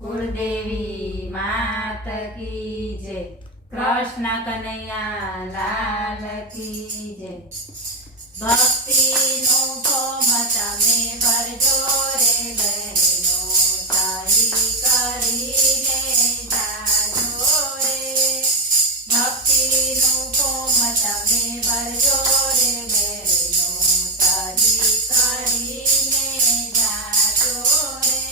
कुलदेवी मात की जय। कृष्ण कन्हैया लाल की जय। भक्ति नो मत में भरजो रे बहनो तारी करीने जाजो रे। भक्ति नो मत में भरजो रे बहनो तारी करीने जाजो रे।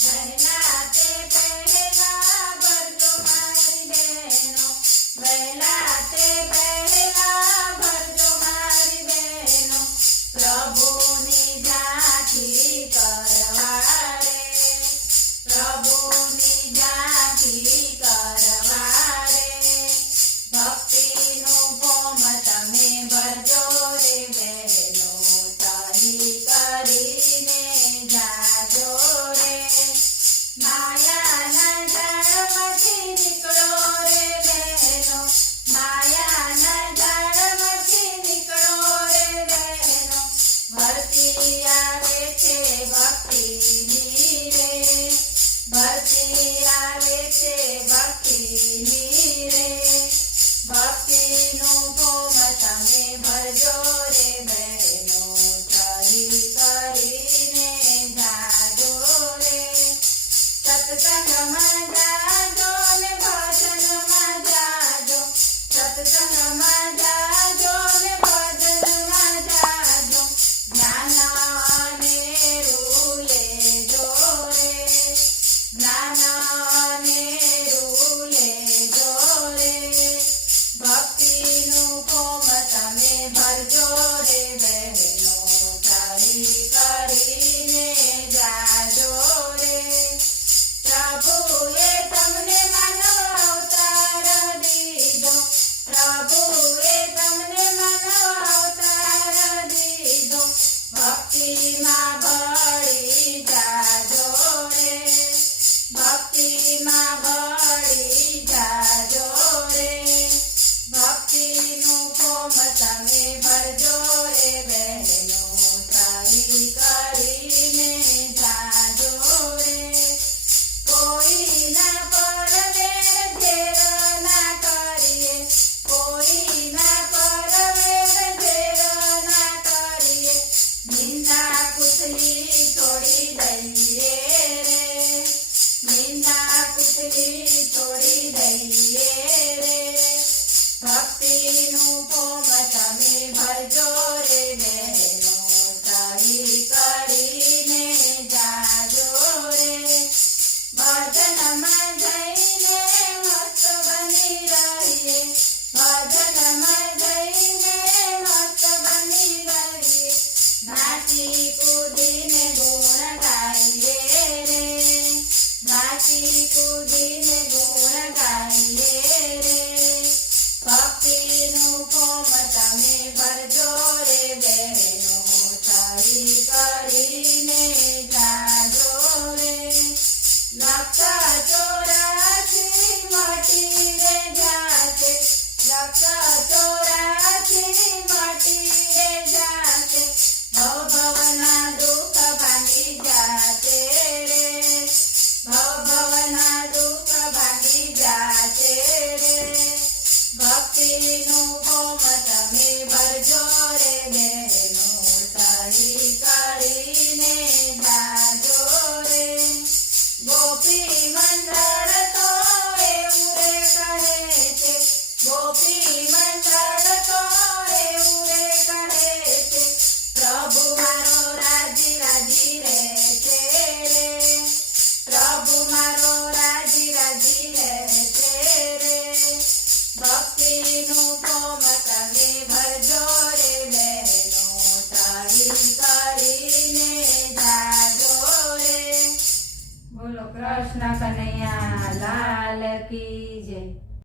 बहना ते पहला भरजो मारी बहनो, बहना ते पहला भरजो मारी बहनो। प्रभुनी झांकी करवा रे, प्रभुनी झांकी करवा रे। भक्तिनो फोम तमे भरजो रे बहनो तारी करीने जाजो रे। मायाना जाळમાંથી નીકળો રે બહેનો, માયાના જાળમાંથી નીકળો રે બહેનો। ભરતી આવે છે ભક્તિની રે, ભરતી આવે છે ભક્તિની રે। ભક્તિનું ફોમ તમે ભરજો રે બહેનો તારી કરીને જાજો રે। સત્સંગમાં જાજો ને ભજનમાં જાજો, સત્સંગમાં જાજો ને ભજનમાં જાજો। જ્ઞાન અનેરું લેજો રે, જ્ઞાન અનેરું લેજો રે। ભક્તિનું ફોમ તમે ભરજો રે બહેનો તારી કરીને જાજો રે। પ્રભુએ તમને માનવ અવતાર દીધો, પ્રભુએ તમને માનવ અવતાર દીધો। ભક્તિમાં ભળી જાજો રે, ભક્તિમાં ભળી જાજો રે। ભક્તિનું ફોમ તમે ભરજો રે બહેનો તારી કરીને જાજો રે। કોઈના પર વેર ઝેર ના કરીએ, કોઈના પર વેર ઝેર ના કરીએ। નિંદા કુથલી છોડી દઈએ રે, નિંદા કુથલી છોડી દઈએ રે। ભક્તિનું ફોમ તમે ભરજો રે બહેનો તારી કરીને જાજો રે। ભજનમાં જઈને મસ્ત બની રહીએ, ભજનમાં જઈને મસ્ત બની રહીએ। નાચી કૂદીને ગુણ ગાઈએ રે, નાચી કૂદીને ગુણ ગાઈએ રે। ભક્તિનું ફોમ તમે ભરજો રે બહેનો તારી કરીને જાજો રે। લક્ષ 84 મટી રે જાતે, લક્ષ 84 મટી રે જાતે। ભવના દુઃખ ભાંગી જાતે રે, ભવના દુઃખ ભાંગી જાતે રે। ભક્તિનું ફોમ તમે ભરજો રે બહેનો તારી કરીને જાજો રે। ગોપી મંડળ તો એવું રે કહે છે, ગોપી મંડળ તો એવું રે કહે છે। પ્રભુ મારો રાજી રાજી રહે છે રે, પ્રભુ મારો રાજી રાજી રહે છે રે। ભક્તિનું ફોમ તમે ભરજો રે બહેનો તારી કરીને જાજો રે। બોલો કૃષ્ણ કનૈયા લાલ કી